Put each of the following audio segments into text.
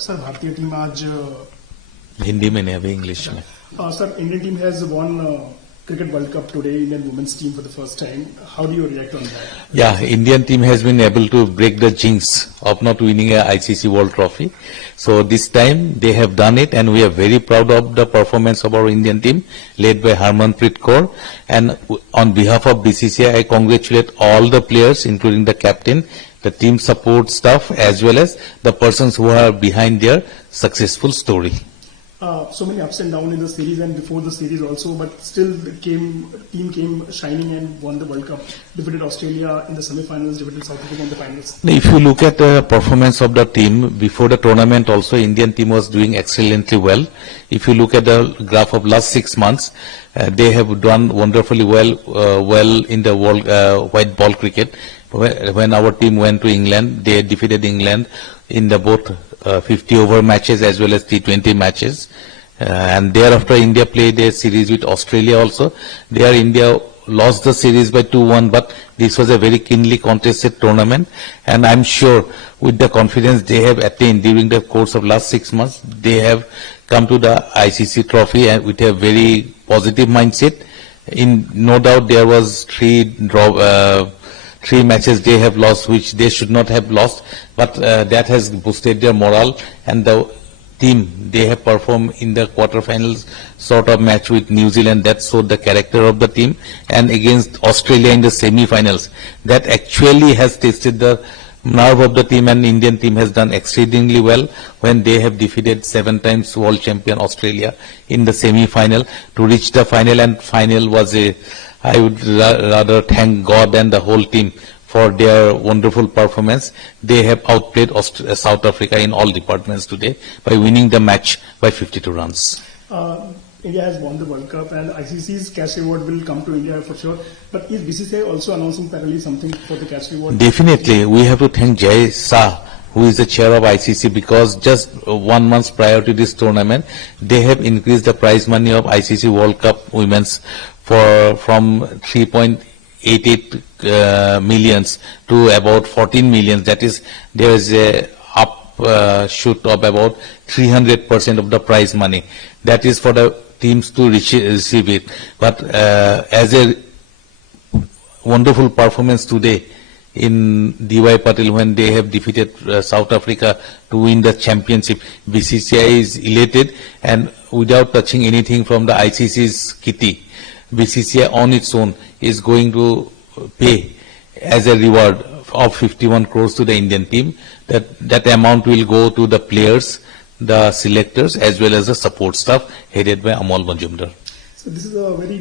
Sir भारतीय team आज हिंदी में नहीं अभी इंग्लिश में sir Indian team has won cricket world cup today, Indian women's team for the first time. How do you react on that? Yeah, Indian team has been able to break the jinx of not winning a ICC World Trophy. So this time they have done it, and we are very proud of the performance of our Indian team led by Harmanpreet Kaur. And on behalf of BCCI, I congratulate all the players, including the captain, the team support staff, as well as the persons who are behind their successful story. So many ups and downs in the series and before the series also, but still the team came shining and won the World Cup, defeated Australia in the semi-finals, defeated South Africa in the finals. If you look at the performance of the team before the tournament also, Indian team was doing excellently well. If you look at the graph of last 6 months, they have done wonderfully well in the world white ball cricket. When our team went to England, they defeated England in the both 50 over matches as well as T20 matches. And thereafter India played a series with Australia also. There India lost the series by 2-1, but this was a very keenly contested tournament. And I'm sure with the confidence they have attained during the course of last 6 months, they have come to the ICC trophy and with a very positive mindset. No doubt there was three matches they have lost which they should not have lost, but that has boosted their morale, and the team, they have performed in the quarterfinals sort of match with New Zealand, that showed the character of the team, and against Australia in the semi-finals, that actually has tested the nerve of the team, and Indian team has done exceedingly well when they have defeated 7 times world champion Australia in the semi-final to reach the final, and final was I would rather thank God and the whole team for their wonderful performance. They have outplayed South Africa in all departments today by winning the match by 52 runs. India has won the World Cup and ICC's cash reward will come to India for sure. But is BCCI also announcing parallelly something for the cash reward? Definitely. We have to thank Jai Shah, who is the chair of ICC, because just 1 month prior to this tournament, they have increased the prize money of ICC World Cup Women's from 3.88 millions to about 14 millions. That is, there is a upshoot of about 300% of the prize money. That is for the teams to receive it. But as a wonderful performance today in DY Patil when they have defeated South Africa to win the championship, BCCI is elated, and without touching anything from the ICC's kitty, BCCI on its own is going to pay as a reward of 51 crores to the Indian team. That amount will go to the players, the selectors, as well as the support staff headed by Amol Majumdar. So this is a very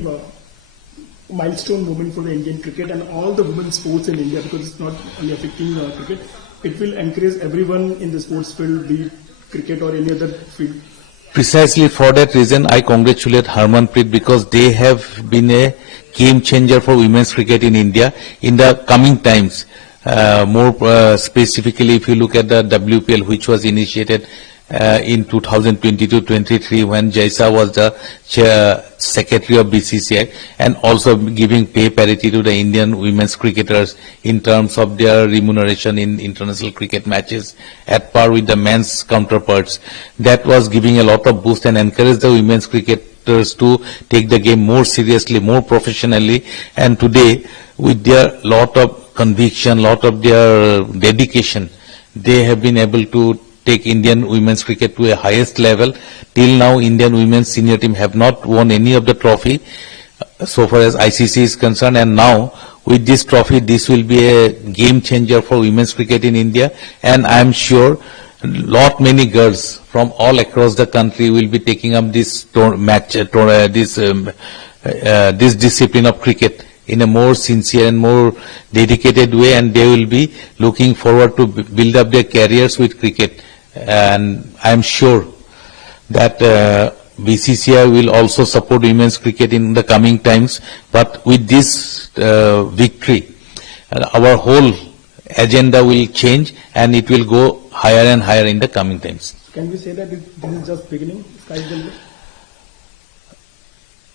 milestone moment for the Indian cricket and all the women's sports in India, because it's not only affecting cricket. It will encourage everyone in the sports field, be it cricket or any other field. Precisely for that reason, I congratulate Harmanpreet, because they have been a game changer for women's cricket in India in the coming times. More specifically, if you look at the WPL, which was initiated in 2022-23 when Jai Shah was the secretary of BCCI, and also giving pay parity to the Indian women's cricketers in terms of their remuneration in international cricket matches at par with the men's counterparts. That was giving a lot of boost and encouraged the women's cricketers to take the game more seriously, more professionally. And today, with their lot of conviction, lot of their dedication, they have been able to take Indian women's cricket to a highest level. Till now, Indian women's senior team have not won any of the trophy so far as ICC is concerned, and now with this trophy, this will be a game changer for women's cricket in India, and I am sure many girls from all across the country will be taking up this this discipline of cricket in a more sincere and more dedicated way, and they will be looking forward to build up their careers with cricket. And I am sure that BCCI will also support women's cricket in the coming times. But with this victory, our whole agenda will change and it will go higher and higher in the coming times. Can we say that this is just beginning? Sky's the limit?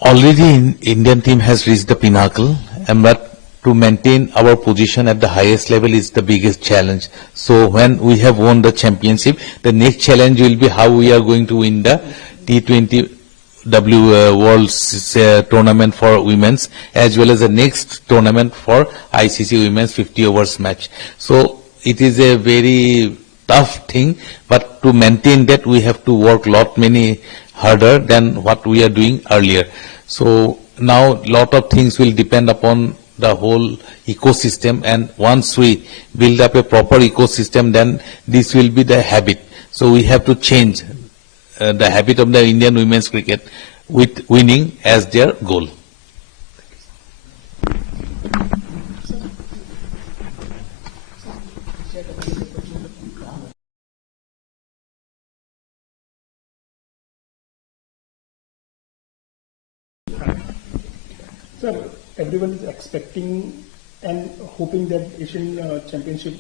Already Indian team has reached the pinnacle, but to maintain our position at the highest level is the biggest challenge. So when we have won the championship, the next challenge will be how we are going to win the T20 World Tournament for women's, as well as the next tournament for ICC Women's 50 overs match. So it is a very tough thing, but to maintain that we have to work many harder than what we are doing earlier. So now lot of things will depend upon the whole ecosystem, and once we build up a proper ecosystem, then this will be the habit. So we have to change the habit of the Indian women's cricket with winning as their goal. Sir, everyone is expecting and hoping that Asian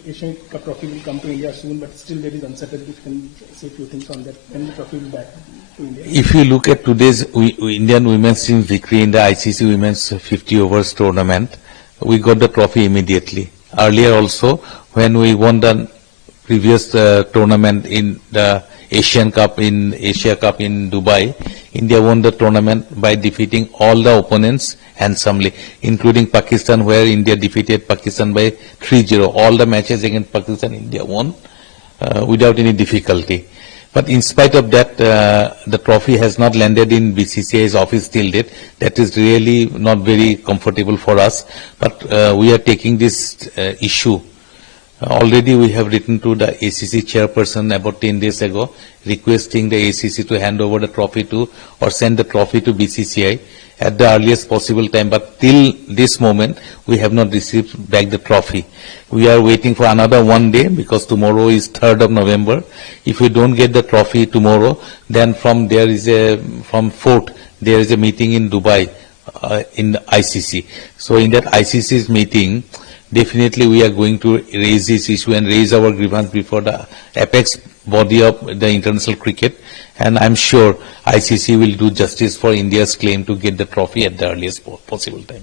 Asian Cup trophy will come to India soon, but still there is uncertainty. If you can say a few things on that, when the trophy will back to India? If you look at today's Indian women's team victory in the ICC Women's 50 overs tournament, we got the trophy immediately. Earlier also, when we won the previous tournament in the Asian Cup in Asia Cup in Dubai, India won the tournament by defeating all the opponents handsomely, including Pakistan, where India defeated Pakistan by 3-0. All the matches against Pakistan, India won without any difficulty. But in spite of that, the trophy has not landed in BCCI's office till date. That is really not very comfortable for us. But we are taking this issue. Already we have written to the ACC chairperson about 10 days ago, requesting the ACC to hand over the trophy to, or send the trophy to BCCI at the earliest possible time. But till this moment, we have not received back the trophy. We are waiting for another one day, because tomorrow is 3rd of November. If we don't get the trophy tomorrow, then from 4th, there is a meeting in Dubai in the ICC. So in that ICC's meeting, definitely we are going to raise this issue and raise our grievance before the apex body of the international cricket, and I'm sure ICC will do justice for India's claim to get the trophy at the earliest possible time.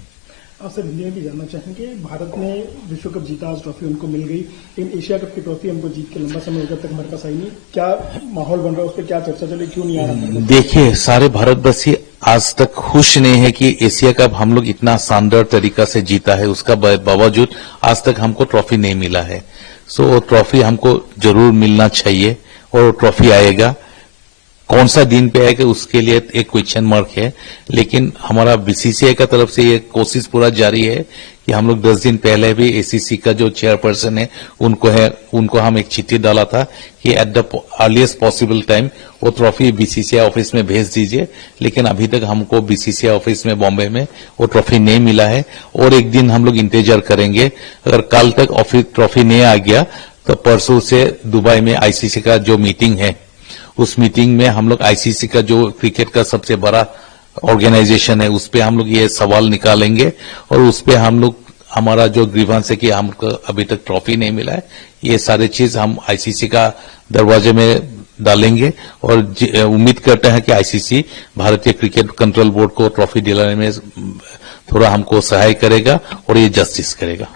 Sir, Hindi में भी जानना चाहेंगे, भारत ने विश्व cup जीता, आज trophy उनको मिल गई, लेकिन एशिया कप की ट्रॉफी हमको जीत के लंबा समय हो गया तक हमारे पास आई नहीं. क्या माहौल बन रहा है, उस पर क्या चर्चा चले, क्यों नहीं आ रहा? देखिए, सारे भारतवासी आज तक खुश नहीं है कि एशिया कप हम लोग इतना शानदार तरीका से जीता है, उसका बावजूद आज तक हमको ट्रॉफी नहीं मिला है. सो ट्रॉफी हमको जरूर मिलना चाहिए, और ट्रॉफी आएगा. कौन सा दिन पे आएगा उसके लिए एक क्वेश्चन मार्क है, लेकिन हमारा बीसीसीआई का तरफ से ये कोशिश पूरा जारी है कि हम लोग 10 दिन पहले भी एसीसी का जो चेयरपर्सन है उनको हम एक चिट्ठी डाला था कि at the earliest possible time वो ट्रॉफी बीसीसीआई ऑफिस में भेज दीजिए, लेकिन अभी तक हमको बीसीसीआई ऑफिस में बॉम्बे में वो ट्रॉफी नहीं मिला है. और एक दिन हम लोग इंतजार करेंगे. अगर कल तक ऑफिस ट्रॉफी नहीं आ गया तो परसों से दुबई में आईसीसी का जो मीटिंग है, उस मीटिंग में हम लोग आईसीसी का जो क्रिकेट का सबसे बड़ा ऑर्गेनाइजेशन है, उस पे हम लोग ये सवाल निकालेंगे, और उस पे हम लोग हमारा जो ग्रीवांस है कि हमको अभी तक ट्रॉफी नहीं मिला है, ये सारे चीज हम आईसीसी का दरवाजे में डालेंगे. और उम्मीद करते हैं कि आईसीसी भारतीय क्रिकेट कंट्रोल बोर्ड को ट्रॉफी दिलाने में थोड़ा हमको सहाय करेगा और ये जस्टिस करेगा.